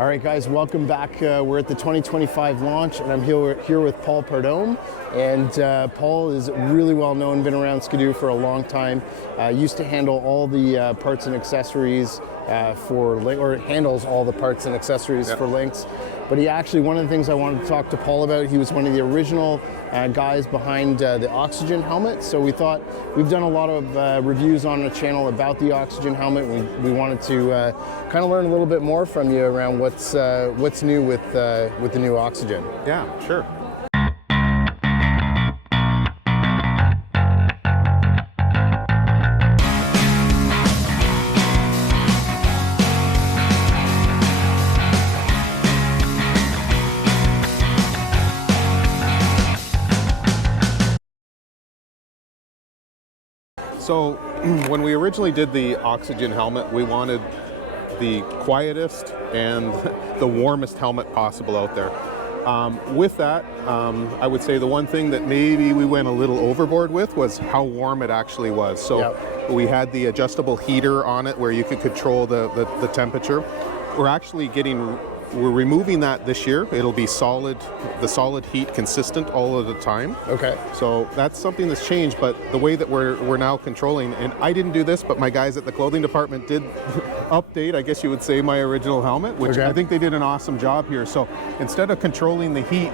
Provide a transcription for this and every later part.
All right, guys, welcome back. We're at the 2025 launch, and I'm here with Paul Prudhomme. And Paul is really well known, been around Skidoo for a long time. Used to handle all the parts and accessories handles all the parts and accessories for Lynx. But he actually, one of the things I wanted to talk to Paul about, he was one of the original guys behind the oxygen helmet. So we thought, we've done a lot of reviews on the channel about the oxygen helmet. We wanted to kind of learn a little bit more from you around what's new with the new oxygen. Yeah, sure. So when we originally did the oxygen helmet, we wanted the quietest and the warmest helmet possible out there. With that, I would say the one thing that maybe we went a little overboard with was how warm it actually was. So we had the adjustable heater on it where you could control the temperature. We're removing that this year. It'll be the solid heat consistent all of the time. Okay. So that's something that's changed, but the way that we're now controlling, and I didn't do this, but my guys at the clothing department did update, I guess you would say, my original helmet, which I think they did an awesome job here. So instead of controlling the heat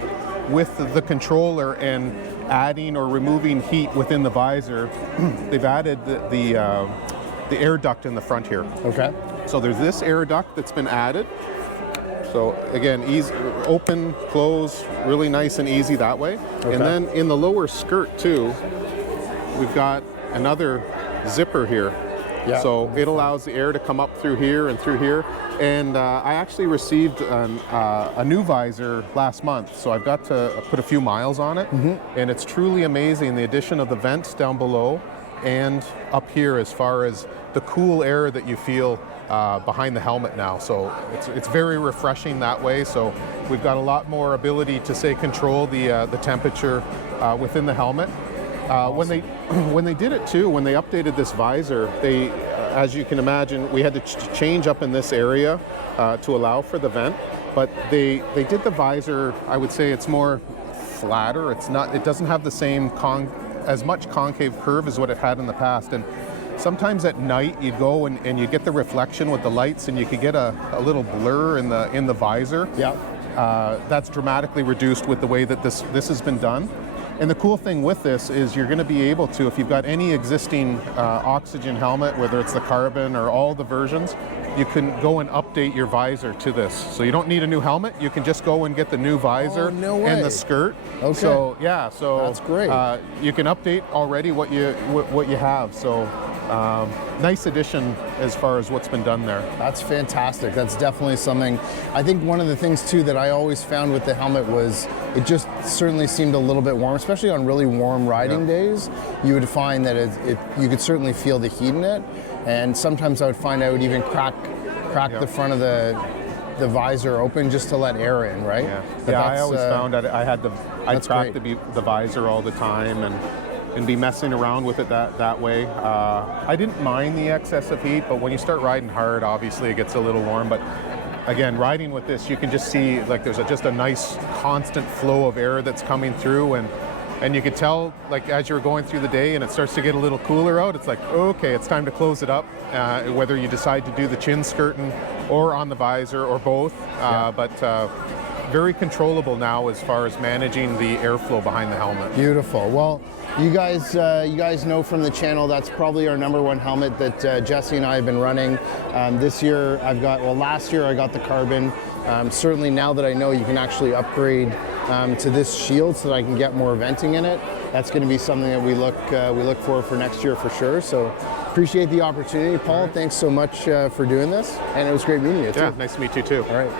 with the controller and adding or removing heat within the visor, they've added the air duct in the front here. Okay. So there's this air duct that's been added. So again, easy, open, close, really nice and easy that way. Okay. And then in the lower skirt too, we've got another zipper here. Yeah. So it allows the air to come up through here and through here. And I actually received a new visor last month, so I've got to put a few miles on it. Mm-hmm. And it's truly amazing, the addition of the vents down below and up here as far as the cool air that you feel behind the helmet now. So it's very refreshing that way. So we've got a lot more ability to, say, control the temperature within the helmet. Awesome. When they did it too, when they updated this visor, they, as you can imagine, we had to change up in this area to allow for the vent. But they did the visor, I would say it's more flatter. It doesn't have the same as much concave curve as what it had in the past. And sometimes at night you'd go and you get the reflection with the lights and you could get a little blur in the visor. Yeah. That's dramatically reduced with the way that this has been done. And the cool thing with this is you're going to be able to, if you've got any existing oxygen helmet, whether it's the carbon or all the versions, you can go and update your visor to this. So you don't need a new helmet. You can just go and get the new visor and the skirt. Okay. So yeah, so that's great. You can update already what you have. So nice addition as far as what's been done there. That's fantastic. That's definitely something. I think one of the things too that I always found with the helmet was it just certainly seemed a little bit warm, especially on really warm riding days. You would find that you could certainly feel the heat in it. And sometimes I would find I would even crack the front of the visor open just to let air in, right? Yeah, I always found that I'd crack the visor all the time and be messing around with it that way. I didn't mind the excess of heat, but when you start riding hard, obviously it gets a little warm. But again, riding with this, you can just see like there's just a nice constant flow of air that's coming through, and you could tell, like, as you're going through the day and it starts to get a little cooler out, it's like, okay, it's time to close it up, whether you decide to do the chin skirting or on the visor or both. But very controllable now as far as managing the airflow behind the helmet. Beautiful. Well, you guys know from the channel that's probably our #1 helmet that Jesse and I have been running. This year last year I got the carbon. Certainly now that I know you can actually upgrade to this shield so that I can get more venting in it. That's going to be something that we look for next year for sure. So appreciate the opportunity, Paul. Thanks so much for doing this, and it was great meeting you too. Yeah, nice to meet you too. All right.